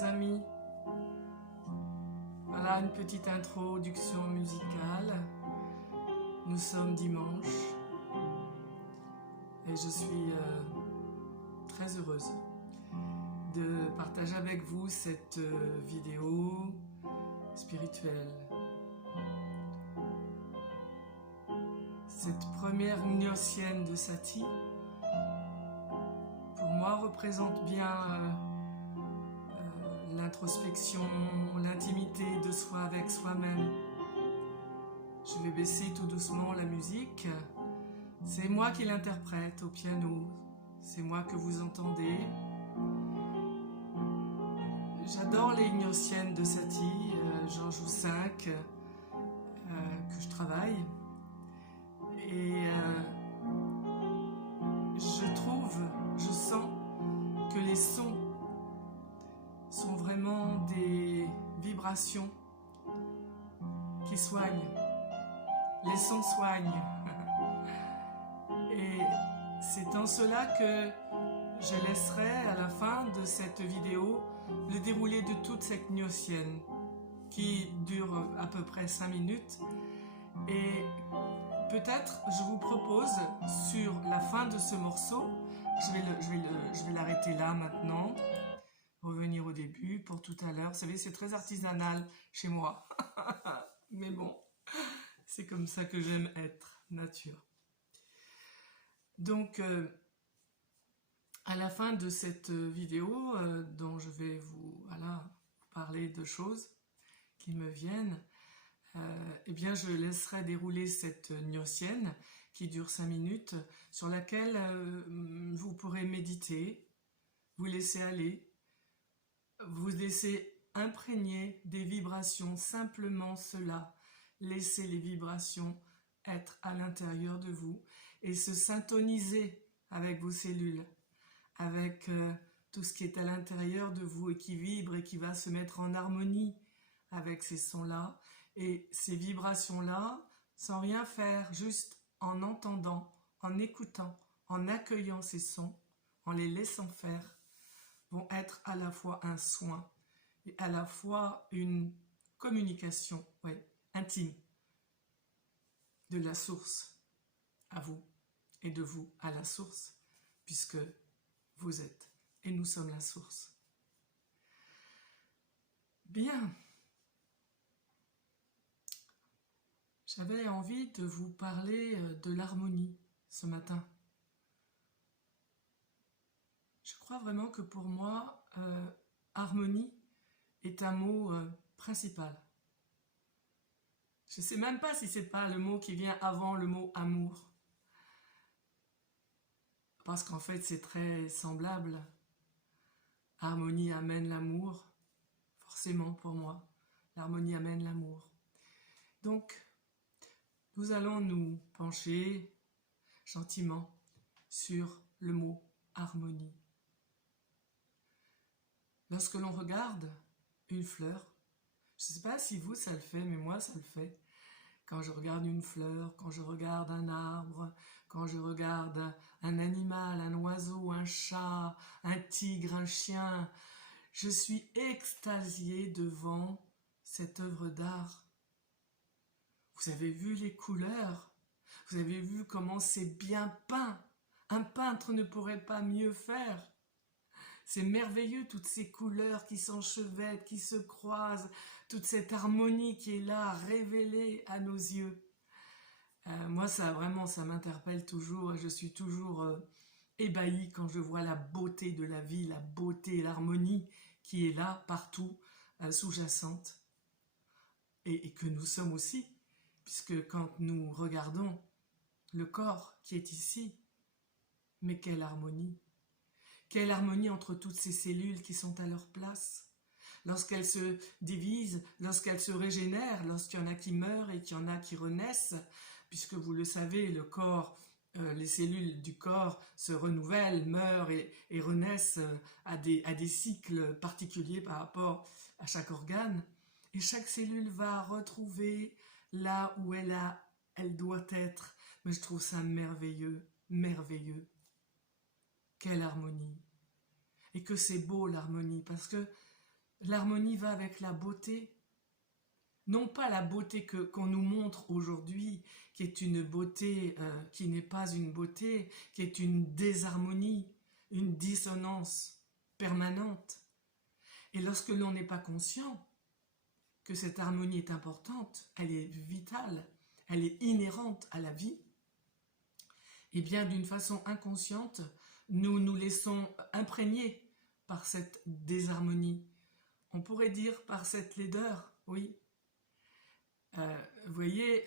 chers amis. Voilà une petite introduction musicale. Nous sommes dimanche et je suis très heureuse de partager avec vous cette vidéo spirituelle. Cette première gnossienne de Sati, pour moi, représente bien l'introspection, l'intimité de soi avec soi-même. Je vais baisser tout doucement la musique. C'est moi qui l'interprète au piano. C'est moi que vous entendez. J'adore les gnossiennes de Sati. J'en joue 5 que je travaille. Et je sens que les sons sont vraiment des vibrations qui soignent. Les sons soignent. Et c'est en cela que je laisserai à la fin de cette vidéo le déroulé de toute cette gnossienne qui dure à peu près 5 minutes. Et peut-être je vous propose sur la fin de ce morceau, je vais l'arrêter là maintenant, revenir au début pour tout à l'heure. Vous savez, c'est très artisanal chez moi. Mais bon, c'est comme ça que j'aime être, nature. Donc, à la fin de cette vidéo, dont je vais vous parler de choses qui me viennent, eh bien, je laisserai dérouler cette gnossienne qui dure 5 minutes, sur laquelle vous pourrez méditer, vous laisser aller, vous laisser imprégner des vibrations, simplement cela. Laissez les vibrations être à l'intérieur de vous et se syntoniser avec vos cellules, avec tout ce qui est à l'intérieur de vous et qui vibre et qui va se mettre en harmonie avec ces sons-là et ces vibrations-là, sans rien faire, juste en entendant, en écoutant, en accueillant ces sons, en les laissant faire, vont être à la fois un soin et à la fois une communication intime de la source à vous et de vous à la source, puisque vous êtes et nous sommes la source. Bien. J'avais envie de vous parler de l'harmonie ce matin. Je crois vraiment que pour moi, harmonie est un mot principal. Je ne sais même pas si ce n'est pas le mot qui vient avant le mot amour. Parce qu'en fait, c'est très semblable. Harmonie amène l'amour, forcément pour moi. L'harmonie amène l'amour. Donc, nous allons nous pencher gentiment sur le mot harmonie. Lorsque l'on regarde une fleur, je ne sais pas si vous ça le fait, mais moi ça le fait. Quand je regarde une fleur, quand je regarde un arbre, quand je regarde un animal, un oiseau, un chat, un tigre, un chien, je suis extasiée devant cette œuvre d'art. Vous avez vu les couleurs, vous avez vu comment c'est bien peint. Un peintre ne pourrait pas mieux faire. C'est merveilleux, toutes ces couleurs qui s'enchevêtrent, qui se croisent, toute cette harmonie qui est là, révélée à nos yeux. Moi, ça m'interpelle toujours. Je suis toujours ébahie quand je vois la beauté de la vie, la beauté et l'harmonie qui est là, partout, sous-jacente. Et que nous sommes aussi, puisque quand nous regardons le corps qui est ici, mais quelle harmonie! Quelle harmonie entre toutes ces cellules qui sont à leur place. Lorsqu'elles se divisent, lorsqu'elles se régénèrent, lorsqu'il y en a qui meurent et qu'il y en a qui renaissent, puisque vous le savez, le corps, les cellules du corps se renouvellent, meurent et renaissent à des cycles particuliers par rapport à chaque organe. Et chaque cellule va retrouver là où elle doit être. Mais je trouve ça merveilleux, merveilleux. Quelle harmonie! Et que c'est beau l'harmonie, parce que L'harmonie va avec la beauté. Non pas la beauté qu'on nous montre aujourd'hui, qui est une beauté qui n'est pas une beauté, qui est une désharmonie, une dissonance permanente. Et lorsque l'on n'est pas conscient que cette harmonie est importante, elle est vitale, elle est inhérente à la vie, et bien d'une façon inconsciente, nous nous laissons imprégner par cette désharmonie. On pourrait dire par cette laideur, oui. Vous voyez,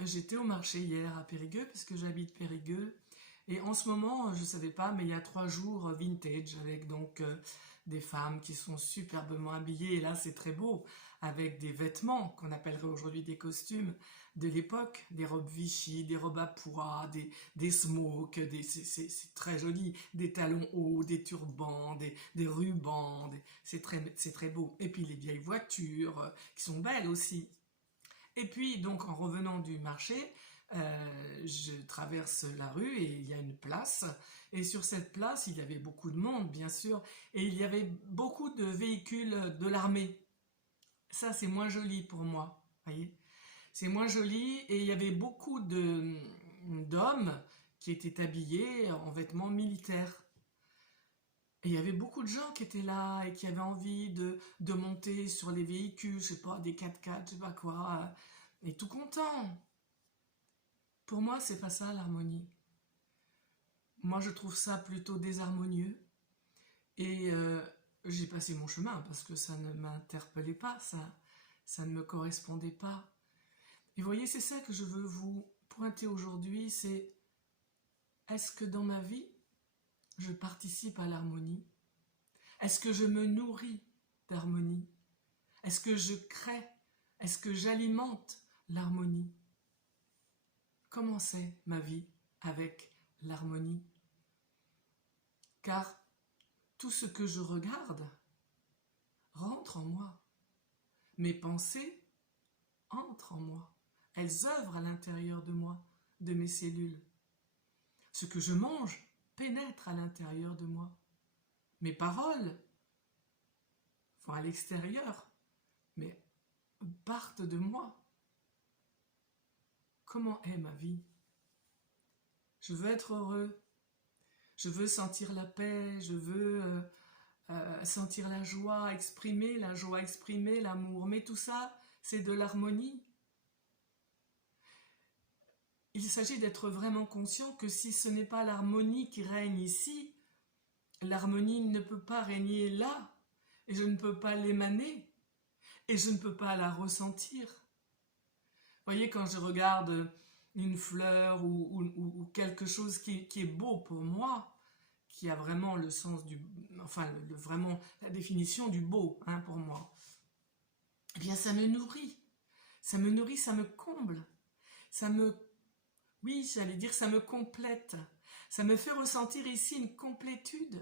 j'étais au marché hier à Périgueux, parce que j'habite Périgueux, et en ce moment, je ne savais pas, mais il y a 3 jours vintage, avec donc des femmes qui sont superbement habillées, et là c'est très beau, avec des vêtements qu'on appellerait aujourd'hui des costumes de l'époque, des robes Vichy, des robes à pois, des smokes, c'est très joli, des talons hauts, des turbans, des rubans, c'est très beau. Et puis les vieilles voitures, qui sont belles aussi. Et puis, donc, en revenant du marché, je traverse la rue et il y a une place. Et sur cette place, il y avait beaucoup de monde, bien sûr, et il y avait beaucoup de véhicules de l'armée. Ça, c'est moins joli pour moi, voyez. C'est moins joli et il y avait beaucoup d'hommes qui étaient habillés en vêtements militaires. Et il y avait beaucoup de gens qui étaient là et qui avaient envie de monter sur les véhicules, je sais pas, des 4x4, je sais pas quoi, et tout content. Pour moi, c'est pas ça l'harmonie. Moi, je trouve ça plutôt désharmonieux. Et j'ai passé mon chemin parce que ça ne m'interpellait pas, ça ne me correspondait pas. Et vous voyez, c'est ça que je veux vous pointer aujourd'hui, c'est est-ce que dans ma vie, je participe à l'harmonie? Est-ce que je me nourris d'harmonie? Est-ce que je crée? Est-ce que j'alimente l'harmonie? Comment c'est ma vie avec l'harmonie? Car tout ce que je regarde rentre en moi. Mes pensées entrent en moi. Elles œuvrent à l'intérieur de moi, de mes cellules. Ce que je mange pénètre à l'intérieur de moi. Mes paroles vont à l'extérieur, mais partent de moi. Comment est ma vie? Je veux être heureux, je veux sentir la paix, je veux sentir la joie, exprimer l'amour, mais tout ça, c'est de l'harmonie. Il s'agit d'être vraiment conscient que si ce n'est pas l'harmonie qui règne ici, l'harmonie ne peut pas régner là, et je ne peux pas l'émaner, et je ne peux pas la ressentir. Vous voyez, quand je regarde une fleur ou quelque chose qui est beau pour moi, qui a vraiment le sens du... enfin, vraiment la définition du beau pour moi, eh bien ça me nourrit. Ça me nourrit, ça me comble. Ça me... oui, j'allais dire ça me complète. Ça me fait ressentir ici une complétude.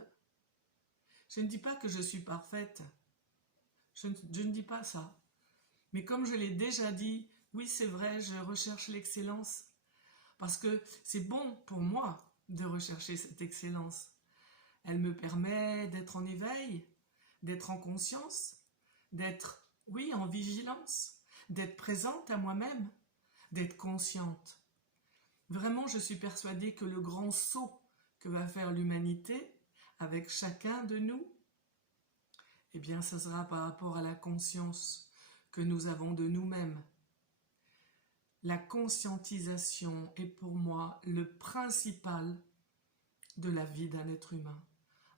Je ne dis pas que je suis parfaite. Je ne dis pas ça. Mais comme je l'ai déjà dit, oui, c'est vrai, je recherche l'excellence. Parce que c'est bon pour moi de rechercher cette excellence. Elle me permet d'être en éveil, d'être en conscience, d'être, oui, en vigilance, d'être présente à moi-même, d'être consciente. Vraiment, je suis persuadée que le grand saut que va faire l'humanité avec chacun de nous, eh bien, ça sera par rapport à la conscience que nous avons de nous-mêmes. La conscientisation est pour moi le principal de la vie d'un être humain.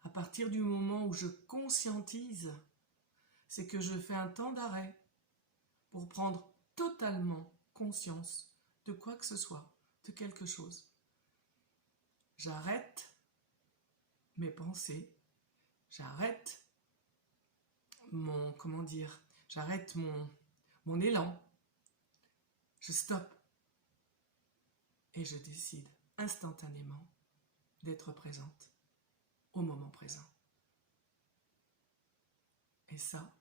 À partir du moment où je conscientise, c'est que je fais un temps d'arrêt pour prendre totalement conscience de quoi que ce soit, de quelque chose. J'arrête mes pensées, j'arrête mon, comment dire, j'arrête mon élan, je stoppe et je décide instantanément d'être présente au moment présent. Et ça,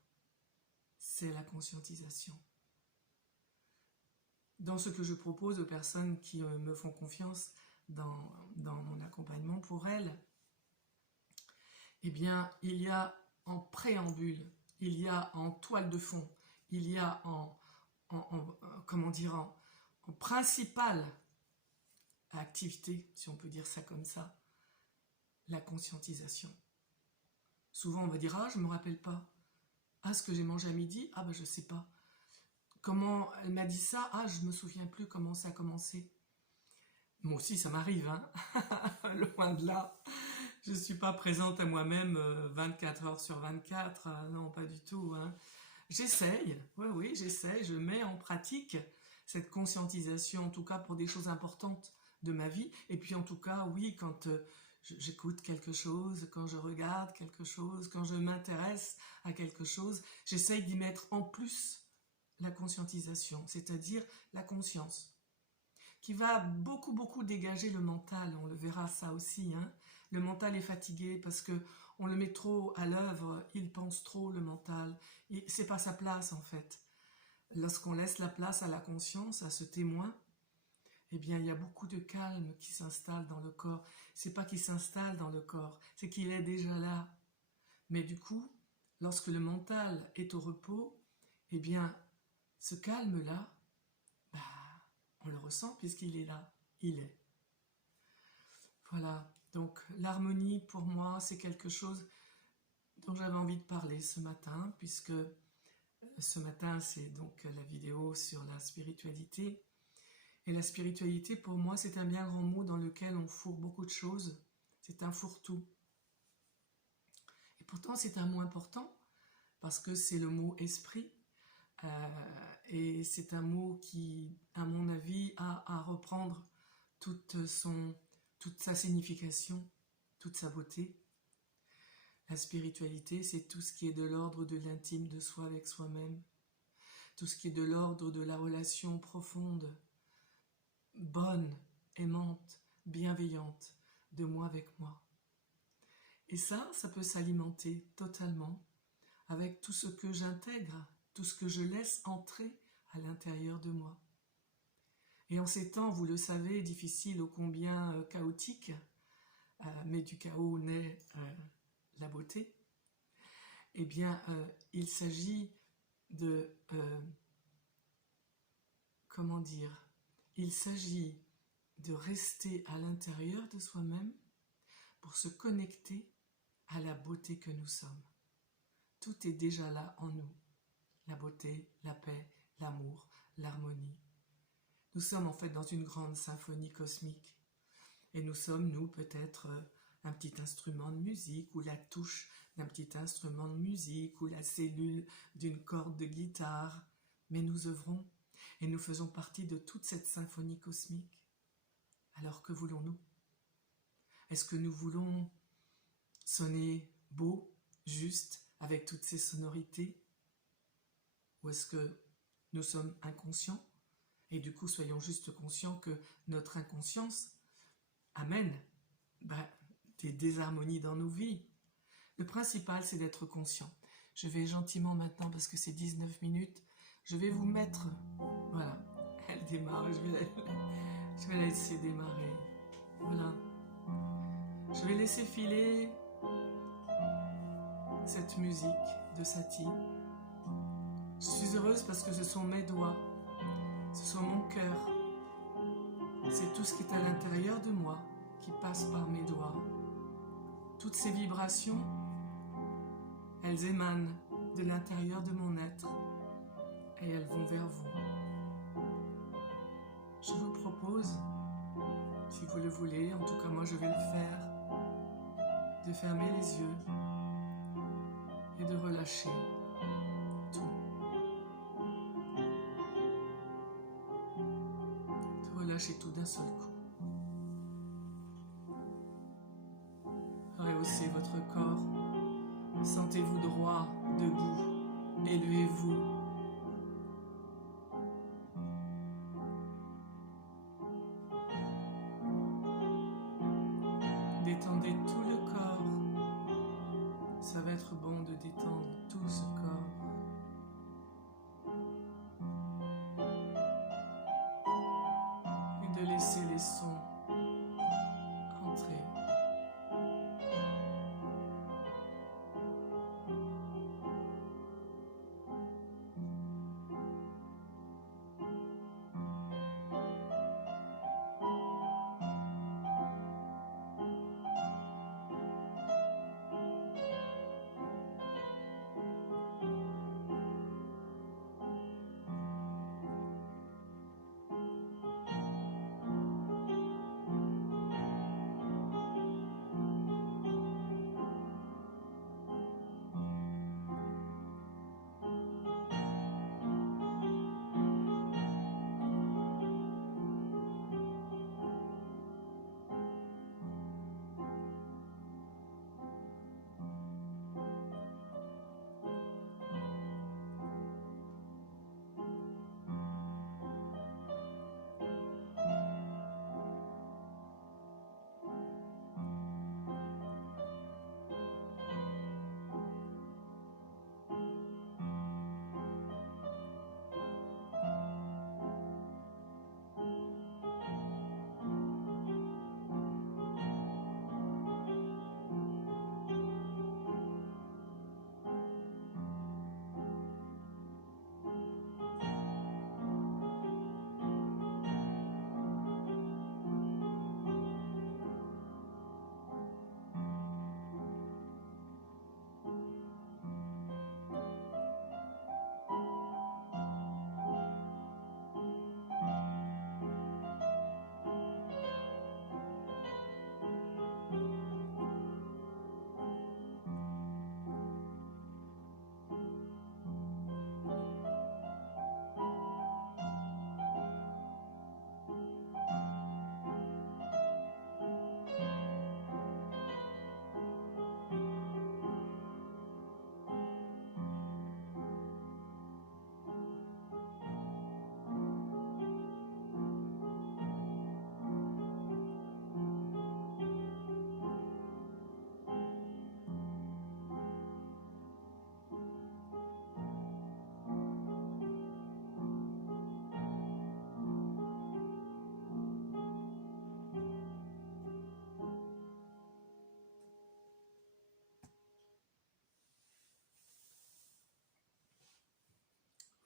c'est la conscientisation. Dans ce que je propose aux personnes qui me font confiance dans mon accompagnement pour elles, eh bien, il y a en préambule il y a en toile de fond, il y a comment dire, en principale activité, si on peut dire ça comme ça, la conscientisation. Souvent on va dire « Ah, je ne me rappelle pas. Ah, ce que j'ai mangé à midi, ah ben je ne sais pas. Comment elle m'a dit ça, ah je ne me souviens plus comment ça a commencé. » Moi aussi ça m'arrive, hein. Loin de là. Je ne suis pas présente à moi-même 24 heures sur 24, non pas du tout, hein. J'essaye, oui, j'essaye, je mets en pratique cette conscientisation, en tout cas pour des choses importantes de ma vie, et puis en tout cas, oui, quand j'écoute quelque chose, quand je regarde quelque chose, quand je m'intéresse à quelque chose, j'essaye d'y mettre en plus la conscientisation, c'est-à-dire la conscience, qui va beaucoup dégager le mental, on le verra ça aussi, hein. Le mental est fatigué parce que on le met trop à l'œuvre, il pense trop le mental, c'est pas sa place en fait. Lorsqu'on laisse la place à la conscience, à ce témoin, eh bien il y a beaucoup de calme qui s'installe dans le corps. C'est pas qu'il s'installe dans le corps, c'est qu'il est déjà là. Mais du coup, lorsque le mental est au repos, eh bien ce calme-là, bah, on le ressent puisqu'il est là, il est. Voilà, donc l'harmonie pour moi c'est quelque chose dont j'avais envie de parler ce matin, puisque ce matin c'est donc la vidéo sur la spiritualité. Et la spiritualité pour moi c'est un bien grand mot dans lequel on fourre beaucoup de choses, c'est un fourre-tout. Et pourtant c'est un mot important, parce que c'est le mot esprit, et c'est un mot qui, à mon avis, a à reprendre toute sa signification, toute sa beauté. La spiritualité, c'est tout ce qui est de l'ordre de l'intime de soi avec soi-même, tout ce qui est de l'ordre de la relation profonde, bonne, aimante, bienveillante, de moi avec moi. Et ça peut s'alimenter totalement avec tout ce que j'intègre, tout ce que je laisse entrer à l'intérieur de moi. Et en ces temps, vous le savez, difficiles ô combien chaotiques, mais du chaos naît la beauté, eh bien, il s'agit de, comment dire, il s'agit de rester à l'intérieur de soi-même pour se connecter à la beauté que nous sommes. Tout est déjà là en nous, la beauté, la paix, l'amour, l'harmonie. Nous sommes en fait dans une grande symphonie cosmique, et nous sommes, nous, peut-être un petit instrument de musique, ou la touche d'un petit instrument de musique, ou la cellule d'une corde de guitare, mais nous œuvrons, et nous faisons partie de toute cette symphonie cosmique. Alors que voulons-nous? Est-ce que nous voulons sonner beau, juste, avec toutes ces sonorités? Ou est-ce que nous sommes inconscients? Et du coup, soyons juste conscients que notre inconscience amène des désharmonies dans nos vies. Le principal, c'est d'être conscient. Je vais gentiment maintenant, parce que c'est 19 minutes, je vais vous mettre... Voilà, elle démarre, je vais la laisser démarrer. Voilà. Je vais laisser filer cette musique de Satie. Je suis heureuse parce que ce sont mes doigts, ce sont mon cœur, c'est tout ce qui est à l'intérieur de moi qui passe par mes doigts. Toutes ces vibrations, elles émanent de l'intérieur de mon être et elles vont vers vous. Je vous propose, si vous le voulez, en tout cas moi je vais le faire, de fermer les yeux et de relâcher tout. De relâcher tout d'un seul coup. Rehaussez votre corps. Sentez-vous droit, debout. Élevez-vous. Détendez tout le corps. Ça va être bon de détendre tout ce corps. Et de laisser les sons entrer.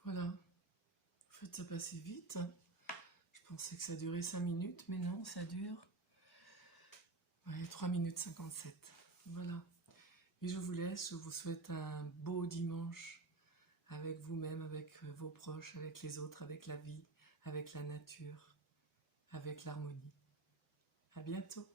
Voilà. En fait, ça passait vite. Je pensais que ça durait 5 minutes, mais non, ça dure 3 minutes 57. Voilà. Et je vous laisse, je vous souhaite un beau dimanche avec vous-même, avec vos proches, avec les autres, avec la vie, avec la nature, avec l'harmonie. À bientôt.